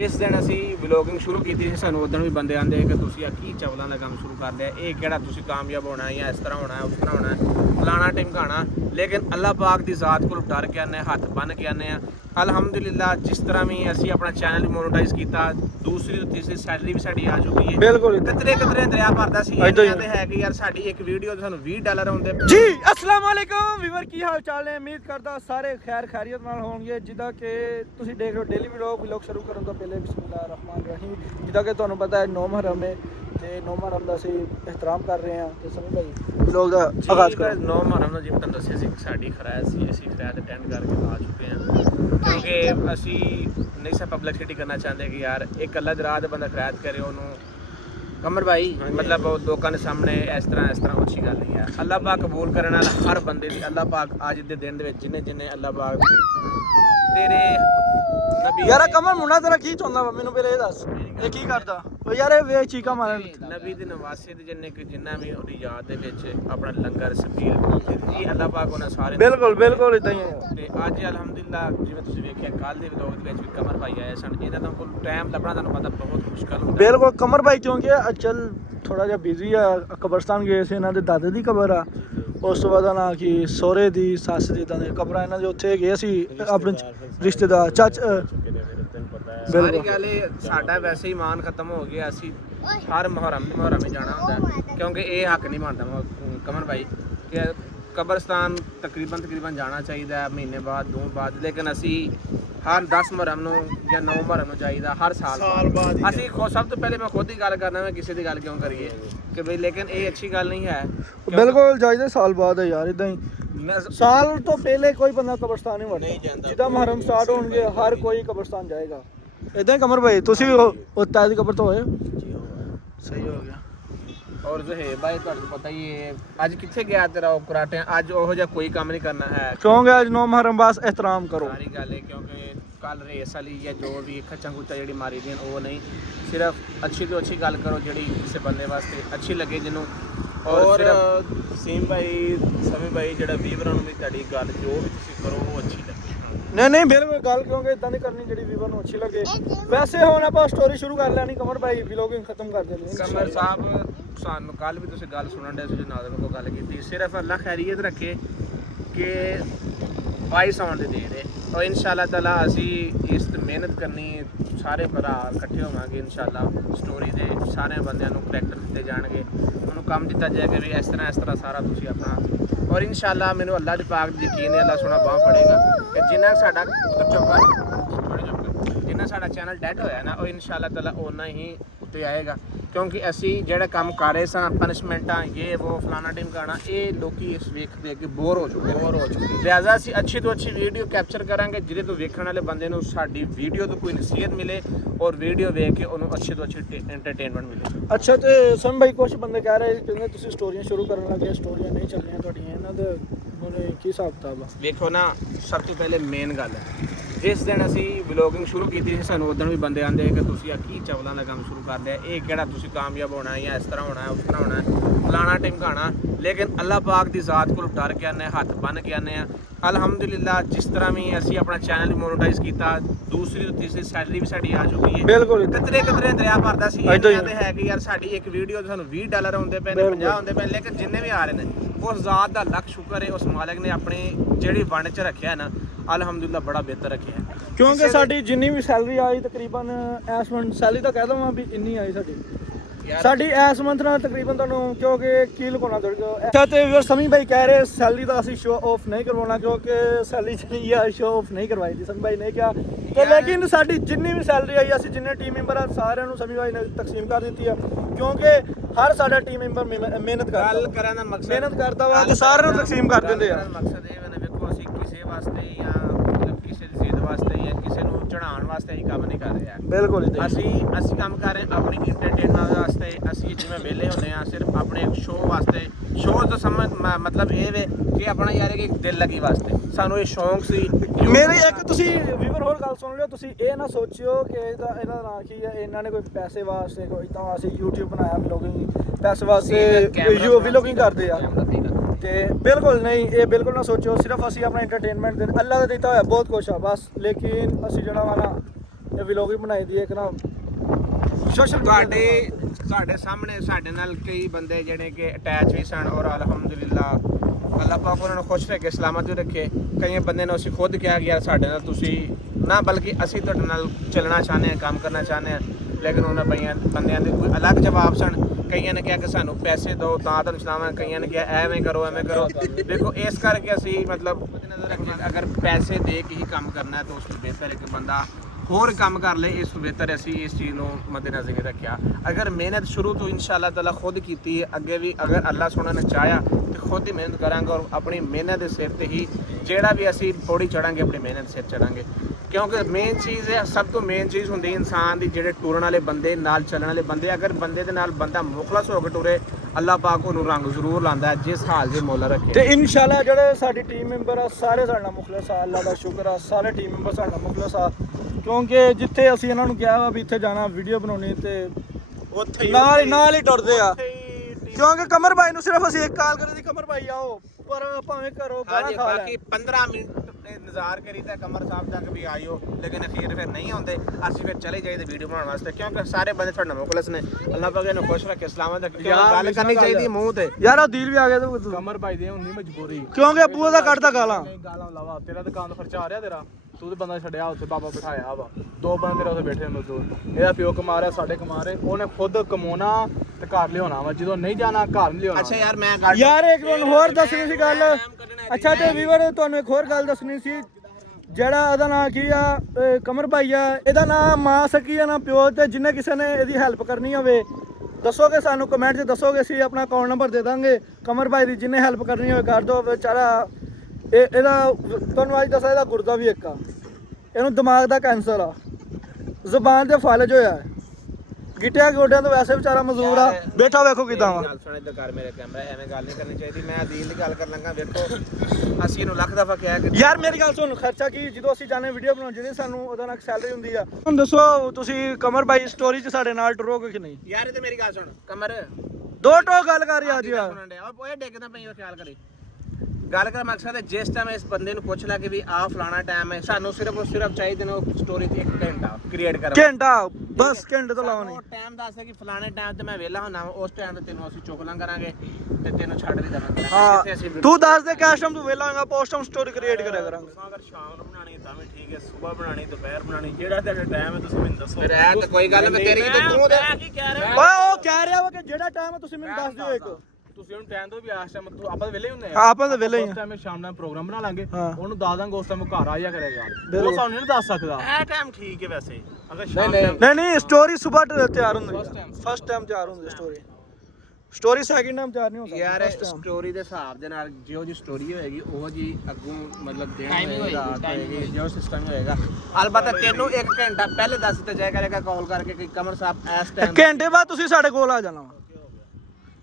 ਇਸ ਦਿਨ ਅਸੀਂ ਵਲੋਗਿੰਗ ਸ਼ੁਰੂ ਕੀਤੀ ਸੀ। ਸਾਨੂੰ ਉਦੋਂ ਵੀ ਬੰਦੇ ਆਂਦੇ ਕਿ ਤੁਸੀਂ ਆ ਕੀ ਚਵਲਾਂ ਦਾ ਕੰਮ ਸ਼ੁਰੂ ਕਰ ਲਿਆ, ਇਹ ਕਿਹੜਾ ਤੁਸੀਂ ਕਾਮਯਾਬ ਹੋਣਾ ਜਾਂ ਇਸ ਤਰ੍ਹਾਂ ਹੋਣਾ ਉਸ ਤਰ੍ਹਾਂ ਹੋਣਾ ਫਲਾਣਾ ਟਿਮਕਾਣਾ। ਲੇਕਿਨ ਅੱਲਾਹ ਪਾਕ ਦੀ ਜ਼ਾਤ ਕੋਲ ਡਰ ਕੇ ਆਨੇ, ਹੱਥ ਬੰਨ ਕੇ ਆਨੇ ਆ। ਅਲਹਮਦੁਲਿਲਾ ਜਿਸ ਤਰ੍ਹਾਂ ਵੀ ਅਸੀਂ ਆਪਣਾ ਚੈਨਲ ਮੋਨੇਟਾਈਜ਼ ਕੀਤਾ, ਦੂਸਰੀ ਤੋਂ ਤੀਸਰੀ ਸੈਲਰੀ ਵੀ ਸਾਡੀ ਆ ਚੁੱਕੀ ਹੈ। ਬਿਲਕੁਲ ਕਿਤਰੇ ਦਰਿਆ ਭਰਦਾ ਸੀ। ਇਹ ਕਹਿੰਦੇ ਹੈ ਕਿ ਯਾਰ ਸਾਡੀ ਇੱਕ ਵੀਡੀਓ ਤੇ ਸਾਨੂੰ $20 ਆਉਂਦੇ ਜੀ। अस्सलाम वालेकुम ਵੀਵਰ, ਕੀ ਹਾਲ ਚਾਲ ਨੇ? ਉਮੀਦ ਕਰਦਾ ਸਾਰੇ ਖੈਰ ਖੈਰੀਅਤ ਨਾਲ ਹੋਣਗੇ। ਜਿੱਦਾਂ ਕਿ ਤੁਸੀਂ ਦੇਖ ਰਹੇ ਹੋ ਡੇਲੀ ਵਲੌਗ ਸ਼ੁਰੂ ਕਰਨ ਤੋਂ ਪਹਿਲੇ ਬਿਸਮਿਲ੍ਲਾਹਿਰ ਰਹਿਮਾਨ ਰਹੀਮ। ਜਿੱਦਾਂ ਕਿ ਤੁਹਾਨੂੰ ਪਤਾ ਹੈ 9 ਮੁਹਰਮ ਹੈ ਤੇ 9 ਮੁਹਰਮ ਦਾ ਅਸੀਂ ਇਹਤਰਾਮ ਕਰ ਰਹੇ ਹਾਂ ਤੇ ਸਮਝ ਭਾਈ ਵਲੌਗ ਦਾ ਆਗਾਜ਼ ਕਰੋ। 9 ਮੁਹਰਮ ਨੂੰ ਜਿਵੇਂ ਤੁਹਾਨੂੰ ਦੱਸਿਆ ਸੀ ਸਾਡੀ ਖਰਾਇਤ ਸੀ, ਅਸੀਂ ਖਰਾਇਤ ਅਟੈਂਡ ਕਰਕੇ ਆ ਚੁੱਕੇ ਹਾਂ। ਕਿਉਂਕਿ ਅਸੀਂ ਨਹੀਂ ਸਾ ਪਬਲਿਸਿਟੀ ਕਰਨਾ ਚਾਹੁੰਦੇ ਕਿ ਯਾਰ ਇੱਕ ਅੱਲਾ ਦੀ ਰਾਹ ਦਾ ਬੰਦਾ ਖਰਾਇਤ ਕਰੇ ਉਹਨੂੰ ਕਮਰ ਭਾਈ ਮਤਲਬ ਲੋਕਾਂ ਦੇ ਸਾਹਮਣੇ ਇਸ ਤਰ੍ਹਾਂ ਅੱਛੀ ਗੱਲ ਨਹੀਂ ਹੈ। ਅੱਲਾਹ ਪਾਕ ਕਬੂਲ ਕਰਨ ਵਾਲਾ ਹਰ ਬੰਦੇ ਦੀ ਅੱਲਾਹ ਪਾਕ ਅੱਜ ਦੇ ਦਿਨ ਦੇ ਵਿੱਚ ਜਿੰਨੇ ਅੱਲਾਹ ਪਾਕ ਤੇਰੇ ਨਬੀ ਯਾਰ ਕਮਰ ਮੁੰਡਾ ਤੇਰਾ ਕੀ ਚਾਹੁੰਦਾ ਵਾ? ਮੈਨੂੰ ਪਹਿਲੇ ਇਹ ਦੱਸ, ਇਹ ਕੀ ਕਰਦਾ? ਉਹ ਯਾਰ ਇਹ ਵੇ ਚੀਕਾ ਮਾਰਨ ਨਬੀ ਦੇ ਨਵਾਸੇ ਦੇ ਜਿੰਨਾ ਵੀ ਉਹਦੀ ਯਾਦ ਦੇ ਵਿੱਚ ਆਪਣਾ ਲੰਗਰ ਸਬੀਲ ਇਹ ਅੱਲਾਹ ਪਾਕ ਉਹਨਾਂ ਸਾਰੇ ਬਿਲਕੁਲ ਇਦਾਂ ਹੀ ਹੈ। ਤੇ ਅੱਜ ਅਲਹਮਦੁਲਿਲਾ ਜਿਵੇਂ ਤੁਸੀਂ ਵੇਖਿਆ ਕੱਲ ਦੇ ਵਲੋਗ ਦੇ ਵਿੱਚ ਵੀ ਕਮਰ ਭਾਈ ਆਏ ਸਨ। ਇਹਦਾ ਤਾਂ ਕੋਲ ਟਾਈਮ ਲੱਭਣਾ ਤੁਹਾਨੂੰ ਪਤਾ ਬਹੁਤ ਮੁਸ਼ਕਲ ਹੁੰਦਾ। ਬਿਲਕੁਲ ਕਮਰ ਭਾਈ ਕਿਉਂਕਿ ਅਚਲ ਥੋੜਾ ਜਿਹਾ ਬਿਜ਼ੀ ਆ, ਕਬਰਸਤਾਨ ਗਏ ਸੀ, ਇਹਨਾਂ ਦੇ ਦਾਦੇ ਦੀ ਕਬਰ ਆ। ਉਸ ਤੋਂ ਬਾਅਦ ਨਾ ਕਿ ਸਹੁਰੇ ਦੀ ਸੱਸ ਦੀ ਤਾਂ ਕਬਰਾਂ ਇਹਨਾਂ ਦੇ ਉੱਥੇ ਗਏ ਸੀ ਆਪਣੇ ਰਿਸ਼ਤੇਦਾਰ ਸਾਰੀ ਗੱਲ ਇਹ ਸਾਡਾ ਵੈਸੇ ਹੀ ਮਾਨ ਖਤਮ ਹੋ ਗਿਆ। ਅਸੀਂ ਹਰ ਮੁਹਰਮ ਹੀ ਜਾਣਾ ਹੁੰਦਾ ਕਿਉਂਕਿ ਇਹ ਹੱਕ ਨਹੀਂ ਮੰਨਦਾ ਕਮਰ ਭਾਈ ਕਿ ਕਬਰਸਤਾਨ ਤਕਰੀਬਨ ਜਾਣਾ ਚਾਹੀਦਾ ਮਹੀਨੇ ਬਾਅਦ 2 ਬਾਅਦ। ਲੇਕਿਨ ਅਸੀਂ ਹਰ 10 ਮੁਹਰਮ ਨੂੰ ਜਾਂ 9 ਮੁਹਰਮ ਨੂੰ ਜਾਈਦਾ ਹਰ ਸਾਲ ਬਾਅਦ। ਅਸੀਂ ਸਭ ਤੋਂ ਪਹਿਲੇ ਮੈਂ ਖੁਦ ਹੀ ਗੱਲ ਕਰਨਾ, ਮੈਂ ਕਿਸੇ ਦੀ ਗੱਲ ਕਿਉਂ ਕਰੀਏ ਕਿ ਬਈ ਲੇਕਿਨ ਇਹ ਅੱਛੀ ਗੱਲ ਨਹੀਂ ਹੈ। ਬਿਲਕੁਲ ਜਾਈਦਾ ਸਾਲ ਬਾਅਦ ਹੈ ਯਾਰ। ਇਦਾਂ ਹੀ ਸਾਲ ਤੋਂ ਪਹਿਲੇ ਕੋਈ ਬੰਦਾ ਕਬਰਸਤਾਨ ਨਹੀਂ ਵੜਦਾ। ਜਿੱਦਾਂ ਮੁਹਰਮ ਸਟਾਰਟ ਹੋਣਗੇ ਹਰ ਕੋਈ ਕਬਰਸਤਾਨ ਜਾਏਗਾ। ਇਦਾਂ ਹੀ ਕਮਰ ਭਾਈ ਤੁਸੀਂ ਵੀ ਉਹ ਤਾਜ ਦੀ ਕਬਰ ਤੋਂ ਹੋਏ? ਸਹੀ ਹੋ ਗਿਆ। ਔਰ ਜ਼ਹੇਬ ਭਾਈ ਤੁਹਾਨੂੰ ਪਤਾ ਹੀ ਹੈ ਅੱਜ ਕਿੱਥੇ ਗਿਆ ਤੇਰਾ ਉਹ ਕਰਾਟੇ? ਅੱਜ ਉਹੋ ਜਿਹਾ ਕੋਈ ਕੰਮ ਨਹੀਂ ਕਰਨਾ ਹੈ ਕਿਉਂਕਿ ਅੱਜ 9 ਮੁਹਰਮ ਬਸ ਇਹਤਰਾਮ ਕਰੋ। ਸਾਰੀ ਗੱਲ ਹੈ ਕਿਉਂਕਿ ਕੱਲ ਰੇਸ ਵਾਲੀ ਜਾਂ ਜੋ ਵੀ ਖੱਚਾਂ ਖੁੱਚਾਂ ਜਿਹੜੀ ਮਾਰੀ ਦੀਆਂ ਉਹ ਨਹੀਂ, ਸਿਰਫ ਅੱਛੀ ਤੋਂ ਅੱਛੀ ਗੱਲ ਕਰੋ ਜਿਹੜੀ ਕਿਸੇ ਬੰਦੇ ਵਾਸਤੇ ਅੱਛੀ ਲੱਗੇ ਜਿਹਨੂੰ। ਔਰ ਸੀਮ ਭਾਈ ਸਮੀ ਭਾਈ ਜਿਹੜਾ ਵੀਵਰਾਂ ਨੂੰ ਵੀ ਤੁਹਾਡੀ ਗੱਲ ਜੋ ਵੀ ਤੁਸੀਂ ਕਰੋ ਉਹ ਅੱਛੀ ਲੱਗੇ। ਨਹੀਂ ਬਿਲਕੁਲ ਗੱਲ ਕਿਉਂਕਿ ਇਦਾਂ ਦੀ ਕਰਨੀ ਜਿਹੜੀ ਵੀਵਰ ਨੂੰ ਅੱਛੀ ਲੱਗੇ। ਵੈਸੇ ਹੁਣ ਆਪਾਂ ਸਟੋਰੀ ਸ਼ੁਰੂ ਕਰ ਲੈਣੀ ਕਮਰ ਭਾਈ, ਵਲੌਗਿੰਗ ਖਤਮ ਕਰ ਦੇਣੀ। ਕਮਰ ਸਾਹਿਬ ਸਾਨੂੰ ਕੱਲ ਵੀ ਤੁਸੀਂ ਗੱਲ ਸੁਣਨ ਦੇ ਤੁਸੀਂ ਨਾਲ ਕੋਲ ਗੱਲ ਕੀਤੀ, ਸਿਰਫ ਅੱਲਾ ਖੈਰੀਅਤ ਰੱਖੇ ਕਿ ਵਾਇਸ ਆਉਣ ਦੇ ਦੇ ਰਹੇ ਔਰ ਇਨਸ਼ਾਅੱਲਾ ਤਾਲਾ ਅਸੀਂ ਇਸ ਮਿਹਨਤ ਕਰਨੀ, ਸਾਰੇ ਭਰਾ ਇਕੱਠੇ ਹੋਵਾਂਗੇ ਇਨਸ਼ਾਅੱਲਾ। ਸਟੋਰੀ ਦੇ ਸਾਰੇ ਬੰਦਿਆਂ ਨੂੰ ਕਰੈਕਟਰ ਦਿੱਤੇ ਜਾਣਗੇ, ਉਹਨੂੰ ਕੰਮ ਦਿੱਤਾ ਜਾਏਗਾ ਵੀ ਇਸ ਤਰ੍ਹਾਂ ਸਾਰਾ ਤੁਸੀਂ ਆਪਣਾ। ਔਰ ਇਨਸ਼ਾਅੱਲਾ ਮੈਨੂੰ ਅੱਲਾਹ ਦੇ ਪਾਕ ਦੀ ਯਕੀਨ ਹੈ ਅੱਲਾਹ ਸੋਹਣਾ ਬਾਹ ਫੜੇਗਾ ਕਿ ਜਿੰਨਾ ਸਾਡਾ ਜਿੰਨਾ ਸਾਡਾ ਚੈਨਲ ਡੈਡ ਹੋਇਆ ਨਾ ਉਹ ਇਨਸ਼ਾਅੱਲਾ ਤਾਲਾ ਓਨਾ ਹੀ ਉੱਤੇ ਆਏਗਾ। ਕਿਉਂਕਿ ਅਸੀਂ ਜਿਹੜਾ ਕੰਮ ਕਰ ਰਹੇ ਸਾਂ ਪਨਿਸ਼ਮੈਂਟਾਂ ਇਹ ਉਹ ਫਲਾਣਾ ਟਿਮਕਾਣਾ ਇਹ ਲੋਕੀ ਇਸ ਵੇਖਦੇ ਅੱਗੇ ਬੋਰ ਹੋ ਚੁੱਕੇ। ਲਿਹਾਜ਼ਾ ਅਸੀਂ ਅੱਛੀ ਤੋਂ ਅੱਛੀ ਵੀਡੀਓ ਕੈਪਚਰ ਕਰਾਂਗੇ ਜਿਹਦੇ ਤੋਂ ਵੇਖਣ ਵਾਲੇ ਬੰਦੇ ਨੂੰ ਸਾਡੀ ਵੀਡੀਓ ਤੋਂ ਕੋਈ ਨਸੀਹਤ ਮਿਲੇ ਔਰ ਵੀਡੀਓ ਵੇਖ ਕੇ ਉਹਨੂੰ ਅੱਛੀ ਤੋਂ ਅੱਛੀ ਐਂਟਰਟੇਨਮੈਂਟ ਮਿਲੇ। ਅੱਛਾ ਤੇ ਸਮ ਭਾਈ ਕੁਝ ਬੰਦੇ ਕਹਿ ਰਹੇ ਕਿ ਤੁਸੀਂ ਸਟੋਰੀਆਂ ਸ਼ੁਰੂ ਕਰਨ ਲੱਗੇ, ਸਟੋਰੀਆਂ ਨਹੀਂ ਚੱਲੀਆਂ ਤੁਹਾਡੀਆਂ, ਇਹਨਾਂ ਦੇ ਹੁਣ ਕੀ ਹਿਸਾਬ ਕਿਤਾਬ ਆ? ਵੇਖੋ ਨਾ, ਸਭ ਤੋਂ ਪਹਿਲੇ ਮੇਨ ਗੱਲ ਹੈ ਜਿਸ ਦਿਨ ਅਸੀਂ ਵਲੋਗਿੰਗ ਸ਼ੁਰੂ ਕੀਤੀ ਸੀ ਸਾਨੂੰ ਉਦੋਂ ਵੀ ਬੰਦੇ ਆਂਦੇ ਕਿ ਤੁਸੀਂ ਆ ਕੀ ਚਵਲਾਂ ਦਾ ਕੰਮ ਸ਼ੁਰੂ ਕਰ ਲਿਆ, ਇਹ ਕਿਹੜਾ ਤੁਸੀਂ ਕਾਮਯਾਬ ਹੋਣਾ ਜਾਂ ਇਸ ਤਰ੍ਹਾਂ ਹੋਣਾ ਉਸ ਤਰ੍ਹਾਂ ਹੋਣਾ ਫਲਾਣਾ ਟਿਮਕਾਣਾ। ਲੇਕਿਨ ਅੱਲਾਹ ਪਾਕ ਦੀ ਜ਼ਾਤ ਕੋਲ ਡਰ ਕੇ ਆਨੇ, ਹੱਥ ਬੰਨ ਕੇ ਆਨੇ ਆ। ਅਲਹਮਦੁਲਿਲਾ ਜਿਸ ਤਰ੍ਹਾਂ ਵੀ ਅਸੀਂ ਆਪਣਾ ਚੈਨਲ ਮੋਨੇਟਾਈਜ਼ ਕੀਤਾ, ਦੂਸਰੀ ਤੋਂ ਤੀਸਰੀ ਸੈਲਰੀ ਵੀ ਸਾਡੀ ਆ ਚੁੱਕੀ ਹੈ। ਬਿਲਕੁਲ ਕਿਤਰੇ ਦਰਿਆ ਭਰਦਾ ਸੀ। ਇਹ ਕਹਿੰਦੇ ਹੈ ਕਿ ਯਾਰ ਸਾਡੀ ਇੱਕ ਵੀਡੀਓ ਤੇ ਸਾਨੂੰ $20 ਆਉਂਦੇ ਪਏ ਨੇ, 50 ਆਉਂਦੇ ਪਏ, ਲੇਕਿਨ ਜਿੰਨੇ ਵੀ ਆ ਰਹੇ ਨੇ ਉਸ ਜ਼ਾਤ ਦਾ ਲੱਖ ਸ਼ੁਕਰ ਹੈ, ਉਸ ਮਾਲਕ ਨੇ ਆਪਣੀ ਜਿਹੜੀ ਵੰਡ 'ਚ ਰੱਖਿਆ ਨਾ ਅਲਹਮਦੁਲਿਲਾ ਬੜਾ ਬਿਹਤਰ ਰੱਖਿਆ। ਕਿਉਂਕਿ ਸਾਡੀ ਜਿੰਨੀ ਵੀ ਸੈਲਰੀ ਆਈ ਤਕਰੀਬਨ ਇਸ ਮੰਥ ਸੈਲਰੀ ਤਾਂ ਕਹਿ ਦਵਾਂ ਵੀ ਇੰਨੀ ਆਈ ਸਾਡੀ ਇਸ ਮੰਥ ਨਾਲ ਤਕਰੀਬਨ ਤੁਹਾਨੂੰ ਕਿਉਂਕਿ ਕੀ ਲਗਾਉਣਾ ਤੁਹਾਡੇ। ਅੱਛਾ ਤੇ ਵੀਰ ਸਮੀ ਭਾਈ ਕਹਿ ਰਹੇ ਸੈਲਰੀ ਦਾ ਅਸੀਂ ਸ਼ੋ ਆਫ ਨਹੀਂ ਕਰਵਾਉਣਾ ਕਿਉਂਕਿ ਸੈਲਰੀ ਜਿਹੜੀ ਆ ਸ਼ੋ ਆਫ ਨਹੀਂ ਕਰਵਾਈ ਦੀ ਸਮੀ ਭਾਈ ਨੇ ਕਿਹਾ। ਤੇ ਲੇਕਿਨ ਸਾਡੀ ਜਿੰਨੀ ਵੀ ਸੈਲਰੀ ਆਈ ਅਸੀਂ ਜਿੰਨੇ ਟੀਮ ਮੈਂਬਰ ਆ ਸਾਰਿਆਂ ਨੂੰ ਸਮੀ ਭਾਈ ਨੇ ਤਕਸੀਮ ਕਰ ਦਿੱਤੀ ਆ ਕਿਉਂਕਿ ਹਰ ਸਾਡਾ ਟੀਮ ਮੈਂਬਰ ਮਿਹਨਤ ਕਰਦਾ। ਗੱਲ ਕਰਨ ਦਾ ਮਕਸਦ ਮਿਹਨਤ ਕਰਦਾ ਵਾ ਤੇ ਸਾਰਿਆਂ ਨੂੰ ਤਕਸੀਮ ਕਰ ਦਿੰਦੇ ਆ। ਮਕਸਦ ਇਹ ਹੈ ਵੇਖੋ ਅਸੀਂ ਕਿਸੇ ਵਾਸਤੇ ਜਾਂ ਮਤਲਬ ਕਿਸੇ ਦੀ ਸਿਹਤ ਵਾਸਤੇ ਜਾਂ ਕਿਸੇ ਨੂੰ ਚੜਾਉਣ ਵਾਸਤੇ ਅਸੀਂ ਕੰਮ ਨਹੀਂ ਕਰ ਰਹੇ ਹਾਂ। ਬਿਲਕੁਲ ਅਸੀਂ ਕੰਮ ਕਰ ਰਹੇ ਆਪਣੀ ਇੰਟਰਟੇਨਮੈਂਟ ਵਾਸਤੇ। ਅਸੀਂ ਜਿਵੇਂ ਵਿਹਲੇ ਹੁੰਦੇ ਹਾਂ ਸਿਰਫ ਆਪਣੇ ਸ਼ੋਅ ਵਾਸਤੇ। ਸ਼ੋਅ ਤੋਂ ਸਮਝ ਮਤਲਬ ਇਹ ਵੇ ਕਿ ਆਪਣਾ ਯਾਰ ਇੱਕ ਦਿਲ ਲੱਗੀ ਵਾਸਤੇ ਸਾਨੂੰ ਇਹ ਸ਼ੌਂਕ ਸੀ। ਮੇਰੇ ਇੱਕ ਤੁਸੀਂ ਵੀਵਰ ਹੋਰ ਗੱਲ ਸੁਣ ਲਿਓ, ਤੁਸੀਂ ਇਹ ਨਾ ਸੋਚਿਓ ਕਿ ਇਹਦਾ ਨਾਂ ਕੀ ਹੈ, ਇਹਨਾਂ ਨੇ ਕੋਈ ਪੈਸੇ ਵਾਸਤੇ ਕੋਈ ਤਾਂ ਅਸੀਂ YouTube ਬਣਾਇਆ ਵਲੋਗਿੰਗ ਪੈਸੇ ਵਾਸਤੇ ਵਲੋਗਿੰਗ ਕਰਦੇ ਆ ਤੇ ਬਿਲਕੁਲ ਨਹੀਂ, ਇਹ ਬਿਲਕੁਲ ਨਾ ਸੋਚੋ। ਸਿਰਫ ਅਸੀਂ ਆਪਣਾ ਐਂਟਰਟੇਨਮੈਂਟ ਦੇ ਅੱਲਾ ਦਾ ਦਿੱਤਾ ਹੋਇਆ ਬਹੁਤ ਕੁਛ ਆ ਬਸ। ਲੇਕਿਨ ਅਸੀਂ ਜਿਹੜਾ ਵਾ ਨਾ ਇਹ ਵਲੌਗ ਵੀ ਬਣਾਈ ਦੀ ਇੱਕ ਨਾ ਸੋਸ਼ਲ ਤੁਹਾਡੇ ਸਾਹਮਣੇ ਸਾਡੇ ਨਾਲ ਕਈ ਬੰਦੇ ਜਿਹੜੇ ਕਿ ਅਟੈਚ ਵੀ ਸਨ ਔਰ ਅਲਹਮਦੁਲਿਲਾ ਅੱਲਾਹ ਪਾਕ ਉਹਨਾਂ ਨੂੰ ਖੁਸ਼ ਰੱਖੇ ਸਲਾਮਤ ਵੀ ਰੱਖੇ। ਕਈ ਬੰਦੇ ਨੇ ਅਸੀਂ ਖੁਦ ਕਿਹਾ ਕਿ ਯਾਰ ਸਾਡੇ ਨਾਲ ਤੁਸੀਂ ਨਾ ਬਲਕਿ ਅਸੀਂ ਤੁਹਾਡੇ ਨਾਲ ਚੱਲਣਾ ਚਾਹੁੰਦੇ ਹਾਂ ਕੰਮ ਕਰਨਾ ਚਾਹੁੰਦੇ ਹਾਂ, ਲੇਕਿਨ ਉਹਨਾਂ ਬੰਦਿਆਂ ਦੇ ਕੋਈ ਅਲੱਗ ਜਵਾਬ ਸਨ। ਕਈਆਂ ਨੇ ਕਿਹਾ ਕਿ ਸਾਨੂੰ ਪੈਸੇ ਦਿਓ ਤਾਂ ਤੁਹਾਨੂੰ ਚਲਾਵਾਂ, ਕਈਆਂ ਨੇ ਕਿਹਾ ਐਵੇਂ ਕਰੋ ਦੇਖੋ ਇਸ ਕਰਕੇ ਅਸੀਂ ਮਤਲਬ ਅਗਰ ਪੈਸੇ ਦੇ ਕੇ ਹੀ ਕੰਮ ਕਰਨਾ ਹੈ ਤਾਂ ਉਸ ਤੋਂ ਬਿਹਤਰ ਹੈ ਕਿ ਬੰਦਾ ਹੋਰ ਕੰਮ ਕਰ ਲੈ। ਇਸ ਤੋਂ ਬਿਹਤਰ ਅਸੀਂ ਇਸ ਚੀਜ਼ ਨੂੰ ਮੱਦੇਨਜ਼ਰ ਰੱਖਿਆ। ਅਗਰ ਮਿਹਨਤ ਸ਼ੁਰੂ ਤੋਂ ਇਨਸ਼ਾਅੱਲਾ ਤਾਲਾ ਖੁਦ ਕੀਤੀ ਅੱਗੇ ਵੀ ਅਗਰ ਅੱਲਾਹ ਸੋਹਣਾ ਨੇ ਚਾਹਿਆ ਤੇ ਖੁਦ ਹੀ ਮਿਹਨਤ ਕਰਾਂਗੇ ਔਰ ਆਪਣੀ ਮਿਹਨਤ ਦੇ ਸਿਰ ਤੇ ਹੀ ਜਿਹੜਾ ਵੀ ਅਸੀਂ ਪੌੜੀ ਚੜਾਂਗੇ ਆਪਣੀ ਮਿਹਨਤ ਸਿਰ ਚੜਾਂਗੇ। ਕਿਉਂਕਿ ਮੇਨ ਚੀਜ਼ ਹੈ, ਸਭ ਤੋਂ ਮੇਨ ਚੀਜ਼ ਹੁੰਦੀ ਇਨਸਾਨ ਦੀ ਜਿਹੜੇ ਟੁਰਨ ਵਾਲੇ ਬੰਦੇ ਨਾਲ ਚੱਲਣ ਵਾਲੇ ਬੰਦੇ, ਅਗਰ ਬੰਦੇ ਦੇ ਨਾਲ ਬੰਦਾ ਮੁਖਲਸ ਹੋ ਕੇ ਟੁਰੇ ਅੱਲਾਹ ਪਾਕ ਉਹਨੂੰ ਰੰਗ ਜ਼ਰੂਰ ਲਾਂਦਾ ਜਿਸ ਹਾਲ ਦੇ ਮੁੱਲ ਰੱਖੇ। ਤੇ ਇਨਸ਼ਾਅੱਲਾ ਜਿਹੜੇ ਸਾਡੀ ਟੀਮ ਮੈਂਬਰ ਆ ਸਾਰੇ ਸਾਡੇ ਨਾਲ ਮੁਖਲਸ ਆ, ਅੱਲਾਹ ਦਾ ਸ਼ੁਕਰ ਆ ਸਾਰੇ ਟੀਮ ਮੈਂਬਰ ਸਾਡੇ ਨਾਲ ਮੁਖਲਸ ਆ। ਕਿਉਂਕਿ ਜਿੱਥੇ ਅਸੀਂ ਇਹਨਾਂ ਨੂੰ ਕਿਹਾ ਵਾ ਵੀ ਇੱਥੇ ਜਾਣਾ ਵੀਡੀਓ ਬਣਾਉਣੀ ਤੇ ਉੱਥੇ ਨਾਲ ਹੀ ਟੁਰਦੇ ਆ। ਕਿਉਂਕਿ ਕਮਰ ਭਾਈ ਨੂੰ ਸਿਰਫ ਅਸੀਂ ਇੱਕ ਕਾਲ ਕਰੀ ਦੀ, ਕਮਰ ਭਾਈ ਆਓ, ਪਰ ਭਾਵੇਂ ਘਰੋਂ ਗਾਲਾਂ ਖਾ ਲੈ ਬਾਕੀ 15 ਮਿੰਟ ਇੰਤਜ਼ਾਰ ਕਰੀਦਾ ਕਮਰ ਸਾਹਿਬ ਤੱਕ ਵੀ ਆਇਓ, ਲੇਕਿਨ ਅਖੀਰ ਫਿਰ ਨਹੀਂ ਆਉਂਦੇ। ਅਸੀਂ ਫਿਰ ਚਲੇ ਜਾਈਦੇ ਵੀਡੀਓ ਬਣਾਉਣ ਵਾਸਤੇ ਕਿਉਂਕਿ ਸਾਰੇ ਬੰਦੇ ਤੁਹਾਡੇ ਨਾਲ ਮੁਖਲਸ ਨੇ। ਅੱਲਾਹ ਪਾਕ ਇਹਨੂੰ ਖੁਸ਼ ਰੱਖੇ ਸਲਾਮਤ ਰੱਖੇ। ਗੱਲ ਕਰਨੀ ਚਾਹੀਦੀ ਮੂੰਹ ਤੇ ਯਾਰ ਉਹ ਦੀਲ ਵੀ ਆ ਗਿਆ ਤੂੰ ਕਮਰ ਭਾਈ ਦੇ ਹੁੰਦੀ ਮਜਬੂਰੀ ਕਿਉਂਕਿ ਬੂਆ ਦਾ ਕੱਢਦਾ ਗਾਲਾਂ। ਗਾਲਾਂ ਲਾਵਾ ਤੇਰਾ ਦੁਕਾਨ ਦਾ ਖਰਚਾ ਆ ਰਿਹਾ ਤੇਰਾ, ਤੂੰ ਤੇ ਬੰਦਾ ਛੱਡਿਆ ਉੱਥੇ ਬਾਬਾ ਬਿਠਾਇਆ ਵਾ, 2 ਬੰਦੇ ਤੇਰੇ ਉੱਥੇ ਬੈਠੇ ਮਜ਼ਦੂਰ। ਇਹਦਾ ਪਿਓ ਕਮਾ ਰਿਹਾ ਸਾਡੇ ਕਮਾ ਰਹੇ, ਉਹਨੇ ਖੁਦ ਕਮਾਉਣਾ ਤੇ ਘਰ ਲਿਆਉਣਾ ਵਾ, ਜਦੋਂ ਨਹੀਂ ਜਾਣਾ ਘਰ ਨਹੀਂ ਲਿਆਉਣਾ। ਅੱਛਾ ਯਾਰ ਮੈਂ ਯਾਰ ਇੱਕ ਹੋਰ ਦੱਸਣੀ ਸੀ ਗੱਲ। ਅੱਛਾ ਤੇ ਵੀਵਰ ਤੁਹਾਨੂੰ ਇੱਕ ਹੋਰ ਗੱਲ ਦੱਸਣੀ ਸੀ। ਜਿਹੜਾ ਇਹਦਾ ਨਾਂ ਕੀ ਆ ਕਮਰ ਭਾਈ ਆ, ਇਹਦਾ ਨਾਂ ਮਾਂ ਸਕੀ ਆ ਨਾ ਪਿਓ। ਤੇ ਜਿੰਨੇ ਕਿਸੇ ਨੇ ਇਹਦੀ ਹੈਲਪ ਕਰਨੀ ਹੋਵੇ ਦੱਸੋਗੇ ਸਾਨੂੰ ਕਮੈਂਟ 'ਚ ਦੱਸੋਗੇ, ਅਸੀਂ ਆਪਣਾ ਅਕਾਊਂਟ ਨੰਬਰ ਦੇ ਦਾਂਗੇ। ਕਮਰ ਭਾਈ ਦੀ ਜਿੰਨੇ ਹੈਲਪ ਕਰਨੀ ਹੋਵੇ ਕਰ ਦਿਓ। ਵਿਚਾਰਾ ਇਹਦਾ ਤੁਹਾਨੂੰ ਅੱਜ ਦੱਸਾਂ ਇਹਦਾ ਗੁਰਦਾ ਵੀ ਇੱਕ ਆ, ਇਹਨੂੰ ਦਿਮਾਗ ਦਾ ਕੈਂਸਰ ਆ, ਜ਼ੁਬਾਨ ਤੇ ਫਲਜ ਹੋਇਆ ਹੈ, ਗਿੱਟਿਆਂ ਗੋਡਿਆਂ ਤੋਂ ਵੈਸੇ ਵਿਚਾਰਾ ਮਜ਼ਦੂਰ ਆ। ਬੈਠਾ ਵੇਖੋ ਕਿਦਾਂ ਵਾ। ਗੱਲ ਸੁਣ ਇੱਧਰ ਕਰ ਮੇਰੇ ਕੈਮਰਾ, ਐਵੇਂ ਗੱਲ ਨਹੀਂ ਕਰਨੀ ਚਾਹੀਦੀ। ਮੈਂ ਦੀਨ ਦੀ ਗੱਲ ਕਰਨ ਲੱਗਾ। ਵੇਖੋ ਅਸੀਂ ਇਹਨੂੰ ਲੱਖ ਦਫਾ ਕਿਹਾ ਕਿ ਯਾਰ ਮੇਰੀ ਗੱਲ ਸੁਣ, ਖਰਚਾ ਕੀ ਜਦੋਂ ਅਸੀਂ ਜਾਣੇ ਵੀਡੀਓ ਬਣਾਉਣ ਜਿਹੜੀ ਸਾਨੂੰ ਉਹਦਾ ਨਾਲ ਸੈਲਰੀ ਹੁੰਦੀ ਆ। ਹੁਣ ਦੱਸੋ ਤੁਸੀਂ ਕਮਰ ਭਾਈ ਸਟੋਰੀ 'ਚ ਸਾਡੇ ਨਾਲ ਟੁਰੋਗੇ ਕਿ ਨਹੀਂ? ਯਾਰ ਇਹ ਤੇ ਮੇਰੀ ਗੱਲ ਸੁਣ ਕਮਰ, ਦੋ ਟੋ ਗੱਲ ਕਰ ਯਾਰ ਜੀ ਯਾਰ। ਸੁਣਨ ਡਿਆ ਓਏ ਡਿੱਗਦਾ ਪਈ ਉਹ ਖਿਆਲ ਕਰੀ। ਗੱਲ ਕਰ ਮਕਸਦ ਹੈ ਜਿਸ ਟਾਈਮ ਇਸ ਬੰਦੇ ਨੂੰ ਪੁੱਛ ਲੈ ਕਿ ਵੀ ਆਹ ਫਲਾਣਾ ਟਾਈਮ ਹੈ, ਸਾਨੂੰ ਸਿਰਫ ਚਾਹੀਦੇ ਨੇ ਸਟੋਰੀ ਤੇ 1 ਘੰਟਾ ਕ੍ਰੀਏਟ ਕਰਨ। ਘੰਟਾ ਬਸ, ਘੰਟੇ ਤੋਂ ਲਾਉਣੀ। ਉਹ ਟਾਈਮ ਦੱਸ ਕਿ ਫਲਾਣੇ ਟਾਈਮ ਤੇ ਮੈਂ ਵਿਹਲਾ ਹੁੰਨਾ ਉਸ ਟਾਈਮ ਤੇ ਤੈਨੂੰ ਅਸੀਂ ਚੁਗਲਾਂ ਕਰਾਂਗੇ ਤੇ ਤੈਨੂੰ ਛੱਡ ਵੀ ਦੇਵਾਂਗੇ। ਹਾਂ ਤੂੰ ਦੱਸ ਦੇ ਕੈਸ਼ ਟਾਈਮ ਤੂੰ ਵੇਲਾ ਹੋਏਗਾ, ਪੋਸਟ ਟਾਈਮ ਸਟੋਰੀ ਕ੍ਰੀਏਟ ਕਰਿਆ ਕਰਾਂਗੇ। ਅਗਰ ਸ਼ਾਮ ਨੂੰ ਬਣਾਣੀ ਤਾਂ ਵੀ ਠੀਕ ਹੈ, ਸਵੇਰ ਬਣਾਣੀ ਦੁਪਹਿਰ ਬਣਾਣੀ, ਜਿਹੜਾ ਤੁਹਾਡਾ ਟਾਈਮ ਹੈ ਤੁਸੀਂ ਮੈਨੂੰ ਦੱਸੋ। ਫਿਰ ਇਹ ਤਾਂ ਕੋਈ ਗੱਲ ਨਹੀਂ ਤੇਰੀ ਤੇ ਤੂੰ ਕੀ ਕਹਿ ਰਿਹਾ? ਓਏ ਉਹ ਕਹਿ ਰਿਹਾ ਵਾ ਕਿ ਜਿਹੜਾ ਟਾਈਮ ਹੈ ਤੁਸੀਂ ਮੈਨੂੰ ਦੱਸ ਦਿਓ ਇੱਕ। ਤੁਸੀਂ ਉਹਨੂੰ ਟਾਈਮ ਦੋ ਵੀ ਇਸ ਟਾਈਮ ਆਪਾਂ ਤਾਂ ਵਿਹਲੇ ਹੁੰਦੇ ਹਾਂ ਆਪਾਂ ਤਾਂ ਵਿਹਲੇ ਹੀ ਉਸ ਟਾਈਮ ਸ਼ਾਮ ਨੂੰ ਪ੍ਰੋਗਰਾਮ ਬਣਾ ਲਾਂਗੇ, ਹਾਂ। ਉਹਨੂੰ ਦੱਸ ਦਾਂਗੇ ਉਸ ਟਾਈਮ ਘਰ ਆ ਜਾ ਕਰੇਗਾ। ਬਿਲਕੁਲ। ਉਹ ਸਾਨੂੰ ਨਹੀਂ ਦੱਸ ਸਕਦਾ। ਇਹ ਟਾਈਮ ਠੀਕ ਹੈ ਵੈਸੇ। ਅਗਰ ਸ਼ਾਮ ਨਹੀਂ ਸਟੋਰੀ ਸਵੇਰ ਤਿਆਰ ਹੁੰਦੀ ਹੈ, ਫਸਟ ਟਾਈਮ ਤਿਆਰ ਹੁੰਦੀ ਹੈ ਸਟੋਰੀ ਸੈਕਿੰਡ ਟਾਈਮ ਤਿਆਰ ਨਹੀਂ ਹੁੰਦਾ ਯਾਰ ਸਟੋਰੀ ਦੇ ਹਿਸਾਬ ਦੇ ਨਾਲ ਜਿਹੋ ਜੀ ਸਟੋਰੀ ਹੋਏਗੀ ਉਹ ਜੀ ਅੱਗੋਂ ਮਤਲਬ ਦੇਣ ਹੋਏਗਾ ਜੋ ਸਿਸਟਮ ਹੋਏਗਾ। ਅਲਬੱਤਾ ਤੈਨੂੰ 1 ਘੰਟਾ ਪਹਿਲੇ ਦੱਸ ਦਿੱਤਾ ਜਾਇਆ ਕਰੇਗਾ ਕਾਲ ਕਰਕੇ ਕਿ ਕਮਰ ਸਾਹਿਬ ਇਸ ਟਾਈਮ ਘੰਟੇ ਬਾਅਦ ਤੁਸੀਂ ਸਾਡੇ ਕੋਲ ਆ ਜਾਣਾ ਵਾ।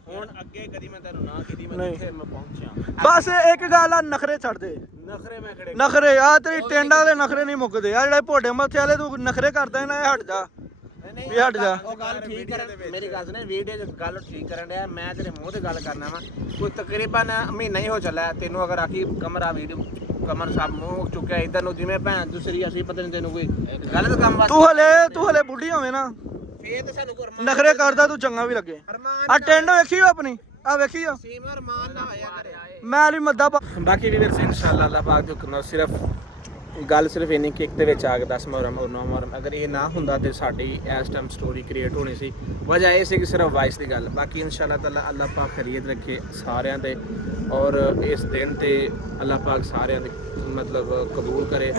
ਹੁਣ ਅੱਗੇ ਕਦੀ ਮੈਂ ਤੈਨੂੰ ਨਾ ਕੀਤੀ ਮੈਂ ਇੱਥੇ ਮੈਂ ਪਹੁੰਚਿਆ। ਬਸ ਇੱਕ ਗੱਲ ਆ, ਨਖਰੇ ਛੱਡ ਦੇ। ਨਖਰੇ ਮੈਂ ਖੜੇ ਨਖਰੇ ਆ ਤੇਰੀ ਟੈਂਡਾ ਦੇ ਨਖਰੇ ਨਹੀਂ ਮੁੱਕਦੇ ਆ। ਜਿਹੜੇ ਭੋਡੇ ਮੱਥੇ ਵਾਲੇ ਤੂੰ ਨਖਰੇ ਕਰਦਾ ਨਾ, ਇਹ ਹਟ ਜਾ ਵੀ ਹਟ ਜਾ। ਉਹ ਗੱਲ ਠੀਕ ਕਰਨ ਮੇਰੀ ਗੱਲ ਸੁਣ, ਵੀਡੀਓ 'ਚ ਗੱਲ ਠੀਕ ਕਰਨ ਡਿਆ। ਮੈਂ ਤੇਰੇ ਮੂੰਹ ਤੇ ਗੱਲ ਕਰਨਾ ਵਾ। ਕੋਈ ਤਕਰੀਬਨ ਮਹੀਨਾ ਹੀ ਹੋ ਚੱਲਾ ਤੈਨੂੰ ਅਗਰ ਆਖੀ ਕਮਰ ਆ ਵੀਡੀਓ ਕਮਰ ਸਾਹਿਬ ਮੂੰਹ ਚੁੱਕਿਆ ਇਧਰ ਨੂੰ ਜਿਵੇਂ ਭੈਣ ਦੂਸਰੀ ਅਸੀਂ ਪਤਾ ਨਹੀਂ ਤੈਨੂੰ ਕੋਈ ਗਲਤ ਕੰਮ ਵਾਸਤੇ ਤੂੰ ਹਲੇ ਬੁੱਢੀ ਹੋਵੇਂ ਨਾ ਫੇਰ ਤੇ ਸਾਨੂੰ ਕੋਈ ਨਖਰੇ ਕਰਦਾ ਤੂੰ ਚੰਗਾ ਵੀ ਲੱਗੇ। ਆ ਟੈਂਡ ਵੇਖੀ ਆਪਣੀ ਆ ਵੇਖੀ ਆ ਸੀਮਾ ਰਮਾਨ ਨਾ ਹੋਇਆ ਕਰੇ। ਮੈਂ ਵੀ ਮੱਦਾ ਬਾਕੀ ਵੀ ਵੀਰ ਇਨਸ਼ਾਅੱਲਾ ਅੱਲਾਹ ਪਾਕ ਦੇ ਹੁਕਮ ਨਾਲ ਸਿਰਫ ਗੱਲ ਸਿਰਫ ਇੰਨੀ ਕਿ ਇੱਕ ਦੇ ਵਿੱਚ ਆ ਕੇ 10 ਮੁਹਰਮ ਔਰ 9 ਮੁਹਰਮ ਅਗਰ ਇਹ ਨਾ ਹੁੰਦਾ ਤੇ ਸਾਡੀ ਇਸ ਟਾਈਮ ਸਟੋਰੀ ਕ੍ਰੀਏਟ ਹੋਣੀ ਸੀ। ਵਜ੍ਹਾ ਇਹ ਸੀ ਕਿ ਸਿਰਫ ਵਾਇਸ ਦੀ ਗੱਲ। ਬਾਕੀ ਇਨਸ਼ਾਅੱਲਾ ਤਾਲਾ ਅੱਲਾਹ ਪਾਕ ਖੈਰੀਅਤ ਰੱਖੇ ਸਾਰਿਆਂ ਦੇ ਔਰ ਇਸ ਦਿਨ ਤੇ ਅੱਲਾਹ ਪਾਕ ਸਾਰਿਆਂ ਦੇ ਮਤਲਬ ਕਬੂਲ ਕਰੇ।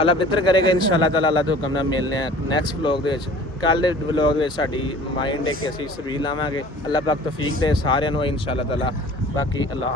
ਅੱਲਾਹ ਬਿਹਤਰ ਕਰੇਗਾ ਇਨਸ਼ਾਅੱਲਾ ਤਾਲਾ। ਅੱਲਾਹ ਦੇ ਹੁਕਮ ਨਾਲ ਮਿਲਨੇ ਆ ਨੈਕਸਟ ਵਲੌਗ ਦੇ ਵਿੱਚ। ਕੱਲ੍ਹ ਦੇ ਵਲੌਗ ਵਿੱਚ ਸਾਡੀ ਮਾਈਂਡ ਹੈ ਕਿ ਅਸੀਂ ਸਬੀਲ ਲਾਵਾਂਗੇ। ਅੱਲਾਹ ਪਾਕ ਤੌਫੀਕ ਦੇ ਸਾਰਿਆਂ ਨੂੰ ਇਨਸ਼ਾਅੱਲਾ ਤਾਲਾ। ਬਾਕੀ ਅੱਲਾਹ